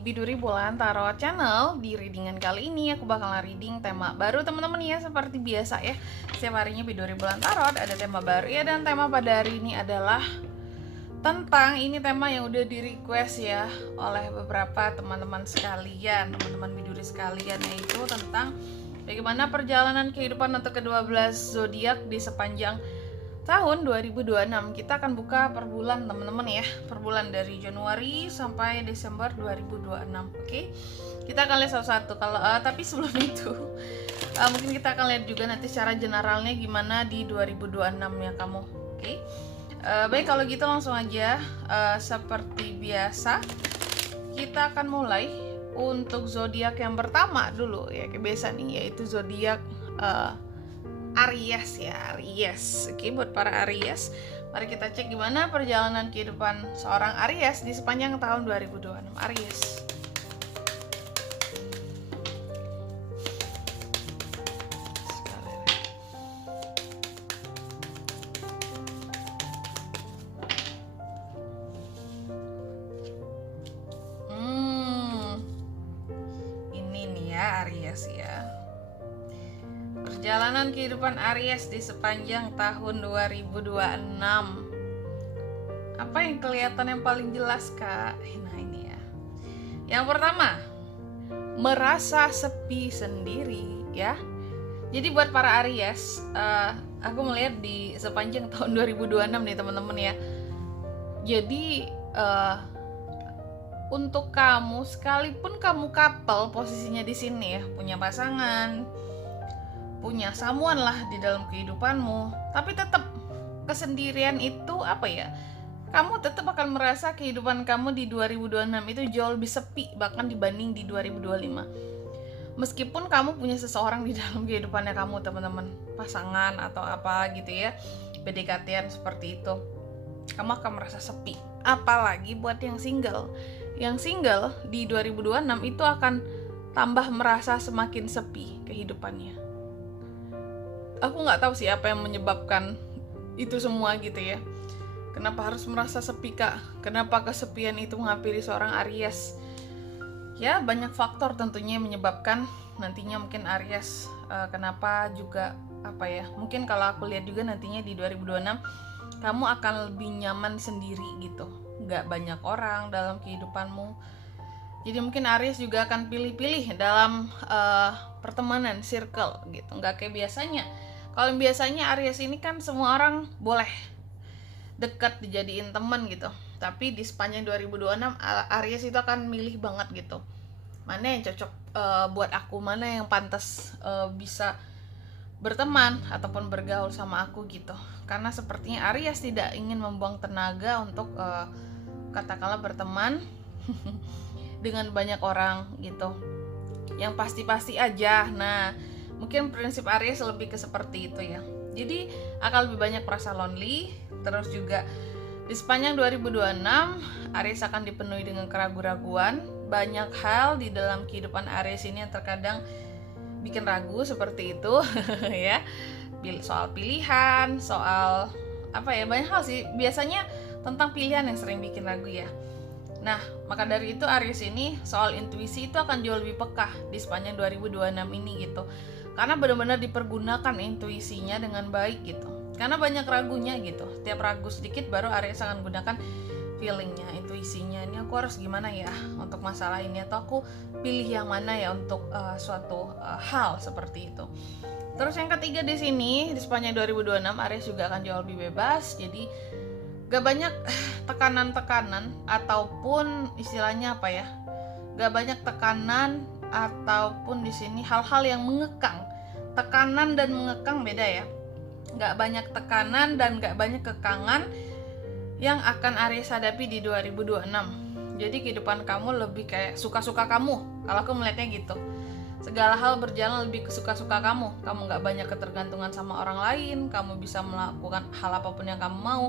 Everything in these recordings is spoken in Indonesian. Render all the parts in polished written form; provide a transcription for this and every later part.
Biduri Bulan Tarot Channel. Di readingan kali ini aku bakalan reading tema baru teman-teman ya. Seperti biasa ya, setiap harinya Biduri Bulan Tarot ada tema baru ya. Dan tema pada hari ini adalah tentang, ini tema yang udah di request ya oleh beberapa teman-teman sekalian, teman-teman Biduri sekalian, yaitu tentang bagaimana perjalanan kehidupan untuk ke-12 zodiak di sepanjang tahun 2026. Kita akan buka per bulan teman-teman ya, per bulan dari Januari sampai Desember 2026. Oke, kita akan lihat satu-satu. Tapi sebelum itu mungkin kita akan lihat juga nanti secara generalnya gimana di 2026 ya kamu. Oke, baik, kalau gitu langsung aja. Seperti biasa kita akan mulai untuk zodiak yang pertama dulu ya, kayak biasa nih, yaitu zodiak Aries ya, Aries. Oke, buat para Aries, mari kita cek gimana perjalanan kehidupan seorang Aries di sepanjang tahun 2026. Aries. Ini nih ya Aries ya. Perjalanan kehidupan Aries di sepanjang tahun 2026. Apa yang kelihatan yang paling jelas, Kak? Nah, ini ya. Yang pertama, merasa sepi sendiri ya. Jadi buat para Aries, aku melihat di sepanjang tahun 2026 nih teman-teman ya. Jadi untuk kamu, sekalipun kamu couple posisinya di sini ya, punya pasangan, punya someone lah di dalam kehidupanmu, tapi tetap kesendirian itu apa ya, kamu tetap akan merasa kehidupan kamu di 2026 itu jauh lebih sepi bahkan dibanding di 2025. Meskipun kamu punya seseorang di dalam kehidupannya kamu, teman-teman, pasangan atau apa gitu ya, PDKT-an seperti itu, kamu akan merasa sepi. Apalagi buat yang single. Yang single di 2026 itu akan tambah merasa semakin sepi kehidupannya. Aku nggak tahu sih apa yang menyebabkan itu semua gitu ya. Kenapa harus merasa sepi, Kak? Kenapa kesepian itu menghampiri seorang Aries? Ya, banyak faktor tentunya yang menyebabkan nantinya mungkin Aries kenapa juga apa ya. Mungkin kalau aku lihat juga nantinya di 2026 kamu akan lebih nyaman sendiri gitu. Nggak banyak orang dalam kehidupanmu. Jadi mungkin Aries juga akan pilih-pilih dalam pertemanan, circle gitu. Nggak kayak biasanya. Kalau biasanya Aries ini kan semua orang boleh dekat dijadiin teman gitu. Tapi di sepanjang 2026 Aries itu akan milih banget gitu. Mana yang cocok buat aku, mana yang pantas bisa berteman ataupun bergaul sama aku gitu. Karena sepertinya Aries tidak ingin membuang tenaga untuk katakanlah berteman dengan banyak orang gitu. Yang pasti-pasti aja. Nah, mungkin prinsip Aries lebih ke seperti itu ya. Jadi akan lebih banyak merasa lonely. Terus juga di sepanjang 2026 Aries akan dipenuhi dengan keraguan-raguan. Banyak hal di dalam kehidupan Aries ini yang terkadang bikin ragu seperti itu ya. Soal pilihan, soal apa ya, banyak hal sih. Biasanya tentang pilihan yang sering bikin ragu ya. Nah, maka dari itu Aries ini soal intuisi itu akan jauh lebih peka di sepanjang 2026 ini gitu. Karena benar-benar dipergunakan intuisinya dengan baik gitu. Karena banyak ragunya gitu. Tiap ragu sedikit baru Aries akan gunakan feelingnya, intuisinya. Ini aku harus gimana ya untuk masalah ini, atau aku pilih yang mana ya untuk suatu hal seperti itu. Terus yang ketiga di sini, di sepanjang 2026 Aries juga akan jauh lebih bebas. Jadi gak banyak tekanan-tekanan ataupun istilahnya apa ya, gak banyak tekanan ataupun di sini hal-hal yang mengekang. Tekanan dan mengekang beda ya. Gak banyak tekanan dan gak banyak kekangan yang akan Aries hadapi di 2026. Jadi kehidupan kamu lebih kayak suka-suka kamu, kalau aku melihatnya gitu. Segala hal berjalan lebih ke suka-suka kamu. Kamu gak banyak ketergantungan sama orang lain. Kamu bisa melakukan hal apapun yang kamu mau.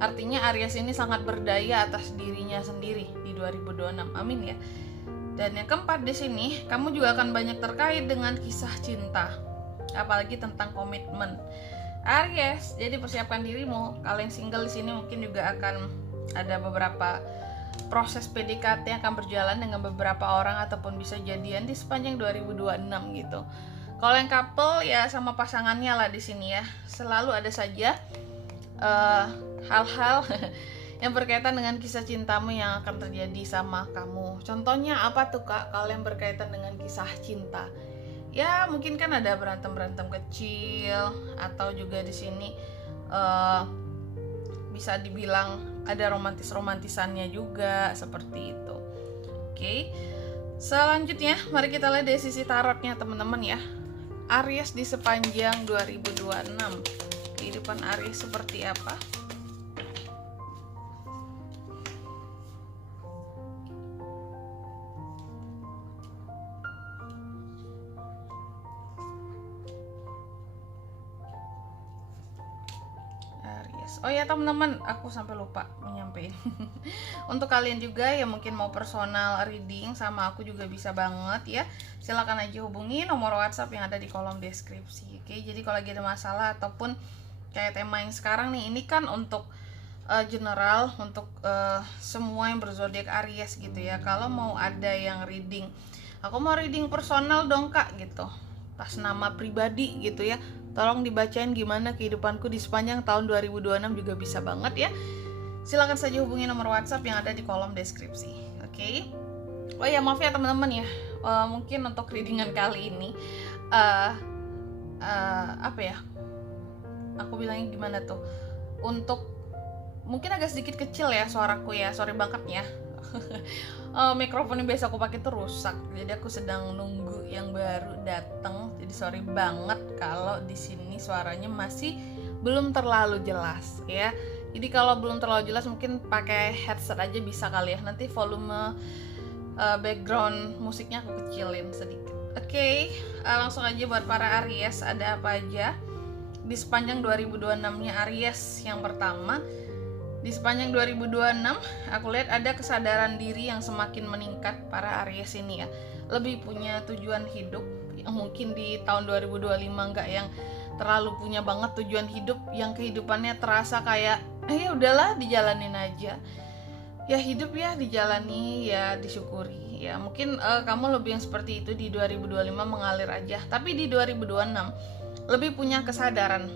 Artinya Aries ini sangat berdaya atas dirinya sendiri di 2026. Amin ya. Dan yang keempat di sini, kamu juga akan banyak terkait dengan kisah cinta. Apalagi tentang komitmen. Aries, jadi persiapkan dirimu. Kalau yang single di sini mungkin juga akan ada beberapa proses PDKT akan berjalan dengan beberapa orang ataupun bisa jadian di sepanjang 2026 gitu. Kalau yang couple ya sama pasangannya lah di sini ya. Selalu ada saja hal-hal yang berkaitan dengan kisah cintamu yang akan terjadi sama kamu. Contohnya apa tuh Kak kalau yang berkaitan dengan kisah cinta? Ya mungkin kan ada berantem kecil, atau juga di sini bisa dibilang ada romantisannya juga seperti itu. Oke. Selanjutnya mari kita lihat dari sisi tarotnya teman-teman ya. Aries di sepanjang 2026. Kehidupan Aries seperti apa? Oh ya teman-teman, aku sampai lupa menyampaikan. Untuk kalian juga yang mungkin mau personal reading sama aku juga bisa banget ya. Silakan aja hubungi nomor WhatsApp yang ada di kolom deskripsi. Oke, jadi kalau lagi ada masalah ataupun kayak tema yang sekarang nih, ini kan untuk general, untuk semua yang berzodiak Aries gitu ya. Kalau mau ada yang reading, aku mau reading personal dong Kak gitu, tas nama pribadi gitu ya, tolong dibacain gimana kehidupanku di sepanjang tahun 2026 juga bisa banget ya. Silakan saja hubungi nomor WhatsApp yang ada di kolom deskripsi. Oke. Oh ya maaf ya teman-teman ya, mungkin untuk readingan kali ini apa ya, aku bilangnya gimana tuh, untuk mungkin agak sedikit kecil ya suaraku ya, sorry banget ya. Mikrofon yang biasa aku pakai tuh rusak, jadi aku sedang nunggu yang baru datang, jadi sorry banget kalau di sini suaranya masih belum terlalu jelas ya. Jadi kalau belum terlalu jelas mungkin pakai headset aja bisa kali ya, nanti volume background musiknya aku kecilin sedikit. Oke, langsung aja buat para Aries, ada apa aja di sepanjang 2026-nya Aries. Yang pertama, di sepanjang 2026 aku lihat ada kesadaran diri yang semakin meningkat para Aries ini ya. Lebih punya tujuan hidup yang mungkin di tahun 2025 nggak yang terlalu punya banget tujuan hidup, yang kehidupannya terasa kayak ya udahlah dijalanin aja. Ya hidup ya dijalani, ya disyukuri. Ya mungkin kamu lebih yang seperti itu di 2025, mengalir aja. Tapi di 2026 lebih punya kesadaran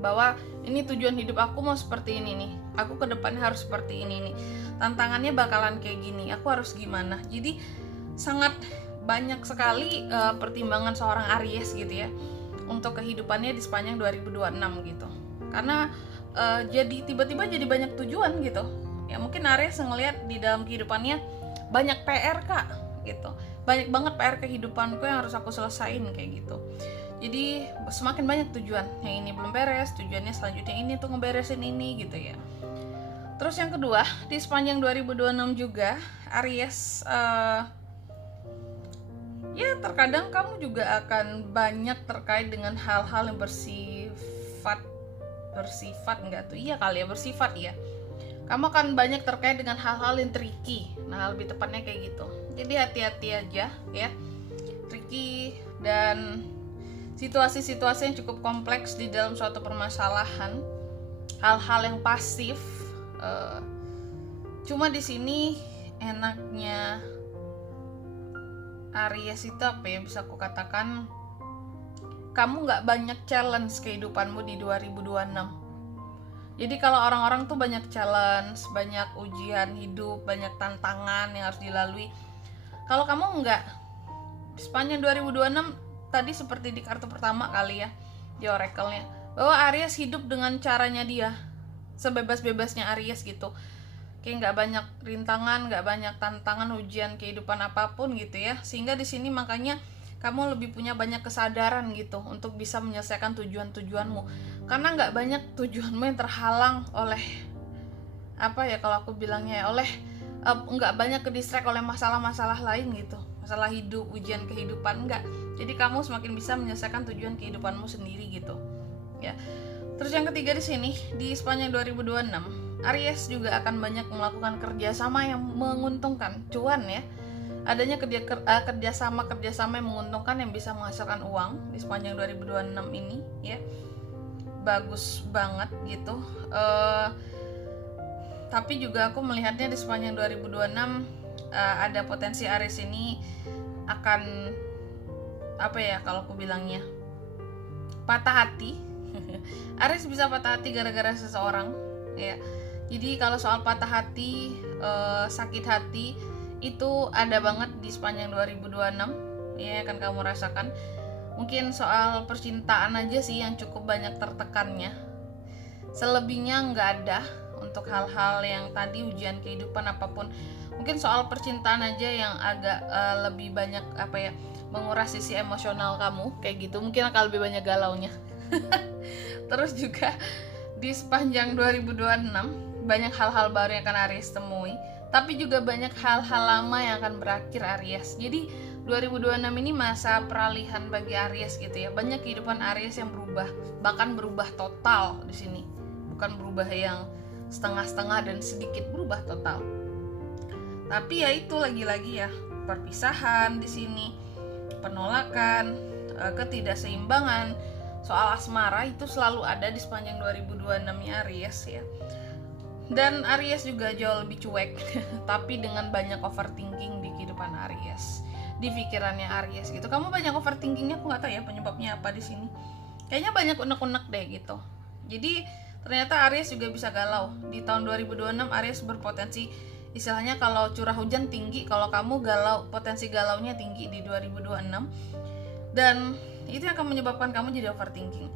bahwa ini tujuan hidup aku mau seperti ini nih, aku ke depannya harus seperti ini nih, tantangannya bakalan kayak gini, aku harus gimana. Jadi sangat banyak sekali pertimbangan seorang Aries gitu ya untuk kehidupannya di sepanjang 2026 gitu. Karena jadi tiba-tiba jadi banyak tujuan gitu ya. Mungkin Aries ngelihat di dalam kehidupannya banyak PR Kak gitu, banyak banget PR kehidupanku yang harus aku selesain kayak gitu. Jadi semakin banyak tujuan, yang ini belum beres, tujuannya selanjutnya ini tuh ngeberesin ini gitu ya. Terus yang kedua, di sepanjang 2026 juga Aries ya terkadang kamu juga akan banyak terkait dengan hal-hal yang bersifat enggak tuh, iya kali ya, bersifat ya. Kamu akan banyak terkait dengan hal-hal yang tricky, nah lebih tepatnya kayak gitu. Jadi hati-hati aja ya, tricky dan situasi-situasi yang cukup kompleks di dalam suatu permasalahan, hal-hal yang pasif. Cuma di sini enaknya Aries itu apa ya, bisa aku katakan kamu nggak banyak challenge kehidupanmu di 2026. Jadi kalau orang-orang tuh banyak challenge, banyak ujian hidup, banyak tantangan yang harus dilalui. Kalau kamu nggak, di sepanjang 2026 tadi seperti di kartu pertama kali ya, di oracle-nya, bahwa Aries hidup dengan caranya dia, sebebas-bebasnya Aries gitu. Kayak nggak banyak rintangan, nggak banyak tantangan, ujian kehidupan apapun gitu ya. Sehingga di sini makanya kamu lebih punya banyak kesadaran gitu untuk bisa menyelesaikan tujuan-tujuanmu. Karena nggak banyak tujuanmu yang terhalang oleh apa ya, kalau aku bilangnya oleh nggak banyak ke distract oleh masalah-masalah lain gitu, masalah hidup, ujian kehidupan, enggak. Jadi kamu semakin bisa menyelesaikan tujuan kehidupanmu sendiri gitu ya. Terus yang ketiga di sini, di sepanjang 2026 Aries juga akan banyak melakukan kerjasama yang menguntungkan, cuan ya. Adanya kerjasama yang menguntungkan yang bisa menghasilkan uang di sepanjang 2026 ini ya. Bagus banget gitu. Tapi juga aku melihatnya di sepanjang 2026 ada potensi Aries ini akan apa ya kalau aku bilangnya, patah hati. Aries bisa patah hati gara-gara seseorang ya. Jadi kalau soal patah hati, sakit hati itu ada banget di sepanjang 2026 ya, akan kamu rasakan. Mungkin soal percintaan aja sih yang cukup banyak tertekannya. Selebihnya nggak ada. Untuk hal-hal yang tadi ujian kehidupan apapun, mungkin soal percintaan aja yang agak lebih banyak apa ya, menguras sisi emosional kamu kayak gitu, mungkin akan lebih banyak galaunya. Terus juga di sepanjang 2026 banyak hal-hal baru yang akan Aries temui, tapi juga banyak hal-hal lama yang akan berakhir Aries. Jadi 2026 ini masa peralihan bagi Aries gitu ya. Banyak kehidupan Aries yang berubah, bahkan berubah total di sini. Bukan berubah yang setengah-setengah dan sedikit, berubah total. Tapi ya itu lagi-lagi ya, perpisahan di sini, penolakan, ketidakseimbangan. Soal asmara itu selalu ada di sepanjang 2026-nya Aries ya. Dan Aries juga jauh lebih cuek, tapi dengan banyak overthinking di kehidupan Aries, di pikirannya Aries gitu. Kamu banyak overthinkingnya, aku nggak tahu ya penyebabnya apa di sini. Kayaknya banyak unek-unek deh gitu. Jadi ternyata Aries juga bisa galau. Di tahun 2026 Aries berpotensi, istilahnya kalau curah hujan tinggi, kalau kamu galau, potensi galaunya tinggi di 2026. Dan itu yang akan menyebabkan kamu jadi overthinking.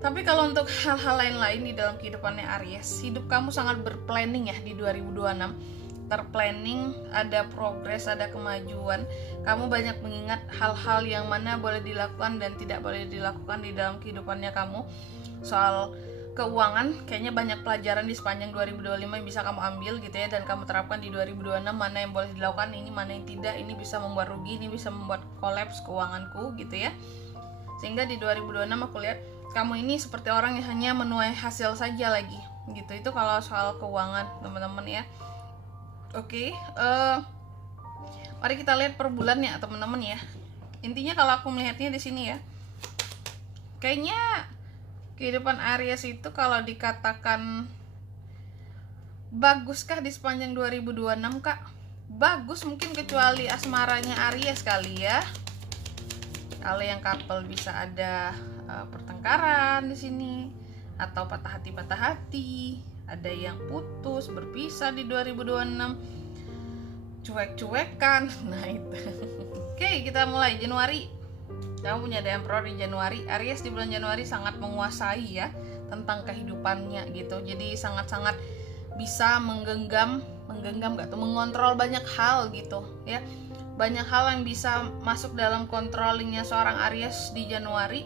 Tapi kalau untuk hal-hal lain-lain di dalam kehidupannya Aries, hidup kamu sangat berplanning ya di 2026. Terplanning, ada progres, ada kemajuan. Kamu banyak mengingat hal-hal yang mana boleh dilakukan dan tidak boleh dilakukan di dalam kehidupannya kamu. Soal keuangan, kayaknya banyak pelajaran di sepanjang 2025 yang bisa kamu ambil gitu ya, dan kamu terapkan di 2026, mana yang boleh dilakukan, ini mana yang tidak, ini bisa membuat rugi, ini bisa membuat kolaps keuanganku gitu ya. Sehingga di 2026 aku lihat kamu ini seperti orang yang hanya menuai hasil saja lagi gitu. Itu kalau soal keuangan teman-teman ya. Oke, mari kita lihat per bulan ya teman-teman ya. Intinya kalau aku melihatnya di sini ya, kayaknya kehidupan Aries itu kalau dikatakan baguskah di sepanjang 2026 Kak? Bagus mungkin, kecuali asmaranya Aries kali ya. Kalau yang couple bisa ada pertengkaran di sini, atau patah hati, ada yang putus, berpisah di 2026, cuek-cuekan. Nah itu. Oke, kita mulai Januari. Kamu punya The Emperor di Januari. Aries di bulan Januari sangat menguasai ya tentang kehidupannya gitu. Jadi sangat-sangat bisa mengontrol banyak hal gitu ya. Banyak hal yang bisa masuk dalam controllingnya seorang Aries di Januari.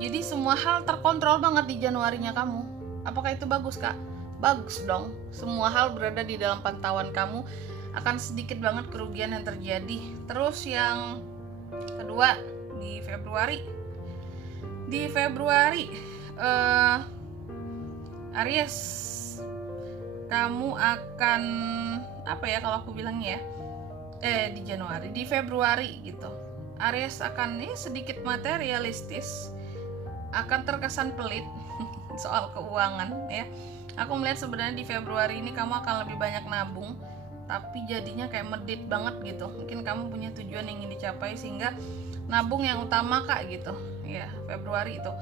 Jadi semua hal terkontrol banget di Januarinya kamu. Apakah itu bagus Kak? Bagus dong. Semua hal berada di dalam pantauan kamu. Akan sedikit banget kerugian yang terjadi. Terus yang kedua, di Februari Aries, kamu akan apa ya kalau aku bilangnya ya, di Januari, di Februari gitu, Aries akan sedikit materialistis, akan terkesan pelit soal keuangan ya. Aku melihat sebenarnya di Februari ini kamu akan lebih banyak nabung, tapi jadinya kayak medit banget gitu. Mungkin kamu punya tujuan yang ingin dicapai sehingga nabung yang utama Kak gitu ya. Februari itu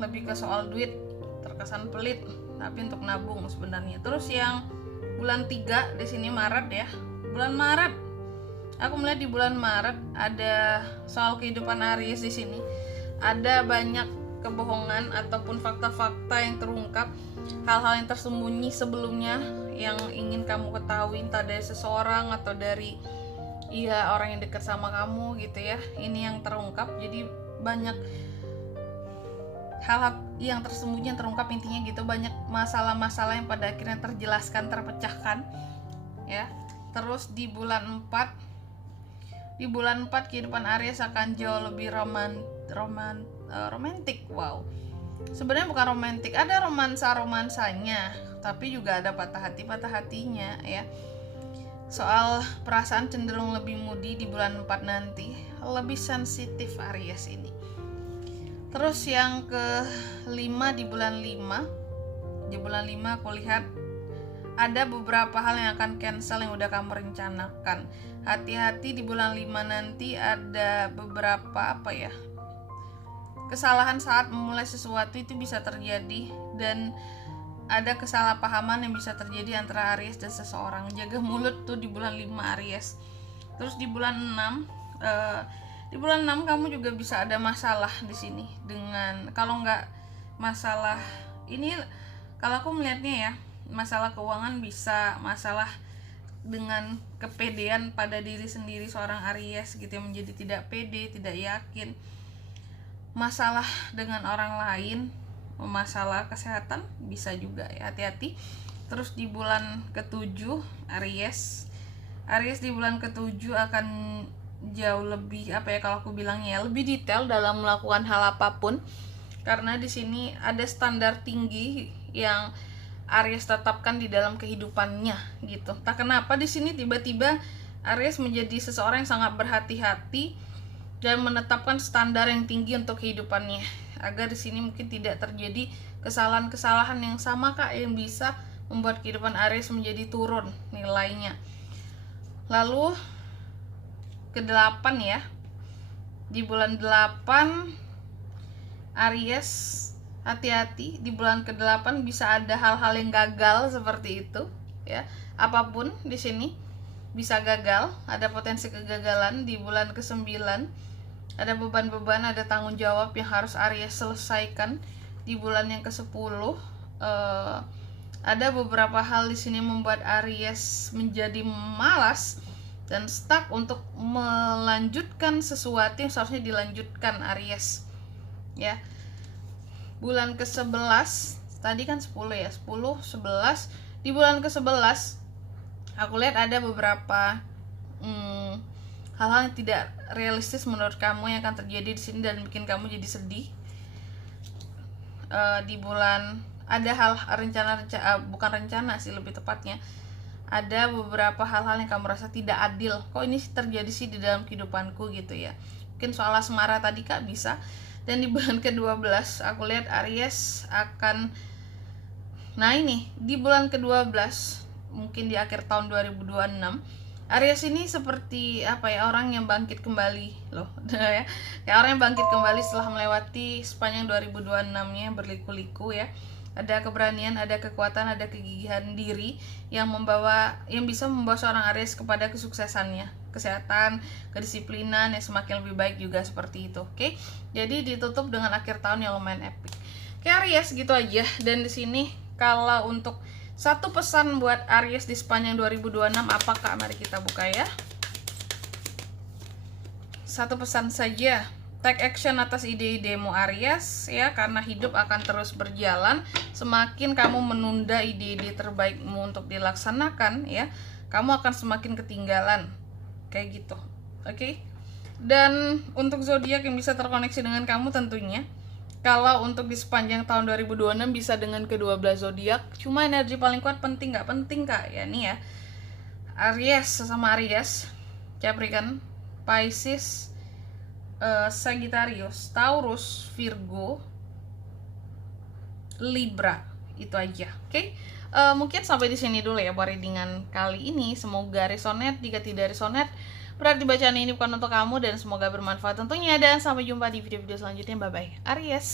lebih ke soal duit, terkesan pelit tapi untuk nabung sebenarnya. Terus yang bulan 3 di sini Maret ya. Bulan Maret, aku melihat di bulan Maret ada soal kehidupan Aries di sini. Ada banyak kebohongan ataupun fakta-fakta yang terungkap, hal-hal yang tersembunyi sebelumnya yang ingin kamu ketahui, entah dari seseorang atau dari orang yang dekat sama kamu gitu ya. Ini yang terungkap. Jadi banyak hal-hal yang tersembunyi yang terungkap, intinya gitu. Banyak masalah-masalah yang pada akhirnya terjelaskan, terpecahkan ya. Terus di bulan 4 kehidupan Aries akan jauh lebih romantik. Wow, sebenarnya bukan romantik, ada romansanya, tapi juga ada patah hatinya ya. Soal perasaan cenderung lebih moody di bulan 4 nanti, lebih sensitif Aries ini. Terus yang ke-5 di bulan 5 aku lihat ada beberapa hal yang akan cancel yang udah kamu rencanakan. Hati-hati di bulan 5 nanti ada beberapa kesalahan saat memulai sesuatu itu bisa terjadi, dan ada kesalahpahaman yang bisa terjadi antara Aries dan seseorang. Jaga mulut tuh di bulan 5 Aries. Terus di bulan 6 kamu juga bisa ada masalah di sini dengan, kalau nggak masalah ini, kalau aku melihatnya ya, masalah keuangan bisa, masalah dengan kepedean pada diri sendiri seorang Aries gitu yang menjadi tidak pede, tidak yakin, masalah dengan orang lain, masalah kesehatan bisa juga ya, hati-hati. Terus di bulan ke-7 Aries di bulan ke-7 akan jauh lebih kalau aku bilangnya ya, lebih detail dalam melakukan hal apapun, karena di sini ada standar tinggi yang Aries tetapkan di dalam kehidupannya gitu. Tak kenapa di sini tiba-tiba Aries menjadi seseorang yang sangat berhati-hati dan menetapkan standar yang tinggi untuk kehidupannya, agar di sini mungkin tidak terjadi kesalahan-kesalahan yang sama yang bisa membuat kehidupan Aries menjadi turun nilainya. Lalu ke-8 ya. Di bulan 8 Aries, hati-hati, di bulan ke-8 bisa ada hal-hal yang gagal seperti itu ya. Apapun di sini bisa gagal, ada potensi kegagalan. Di bulan ke-9 ada beban-beban, ada tanggung jawab yang harus Aries selesaikan. Di bulan yang ke-10 ada beberapa hal di sini membuat Aries menjadi malas dan stuck untuk melanjutkan sesuatu yang seharusnya dilanjutkan Aries ya. Bulan ke-11 tadi kan 10 ya, 10, 11. Di bulan ke-11 aku lihat ada beberapa hal-hal yang tidak realistis menurut kamu yang akan terjadi di sini dan bikin kamu jadi sedih. Di bulan ada bukan rencana sih, lebih tepatnya ada beberapa hal-hal yang kamu rasa tidak adil. Kok ini terjadi sih di dalam kehidupanku gitu ya. Mungkin soal asmara tadi Kak bisa. Dan di bulan ke-12 aku lihat Aries akan, di bulan ke-12 mungkin di akhir tahun 2026 Aries ini seperti orang yang bangkit kembali loh ya. Kayak orang yang bangkit kembali setelah melewati sepanjang 2026-nya berliku-liku ya. Ada keberanian, ada kekuatan, ada kegigihan diri yang bisa membawa seorang Aries kepada kesuksesannya, kesehatan, kedisiplinan yang semakin lebih baik juga seperti itu. Oke. Jadi ditutup dengan akhir tahun yang lumayan epic. Oke Aries, gitu aja. Dan di sini kalau untuk satu pesan buat Aries di sepanjang 2026 apa Kak? Mari kita buka ya. Satu pesan saja. Take action atas ide-idemu Aries ya, karena hidup akan terus berjalan. Semakin kamu menunda ide-ide terbaikmu untuk dilaksanakan ya, kamu akan semakin ketinggalan. Kayak gitu. Oke. Dan untuk zodiak yang bisa terkoneksi dengan kamu tentunya, kalau untuk di sepanjang tahun 2026 bisa dengan ke-12 zodiak. Cuma energi paling kuat penting nggak penting Kak? Ya nih ya. Aries sama Aries, Capricorn, Pisces, Sagittarius, Taurus, Virgo, Libra. Itu aja. Oke. Mungkin sampai di sini dulu ya buat readingan kali ini. Semoga resonate. Jika tidak resonate, berarti bacaan ini bukan untuk kamu, dan semoga bermanfaat tentunya. Dan sampai jumpa di video-video selanjutnya. Bye bye Aries.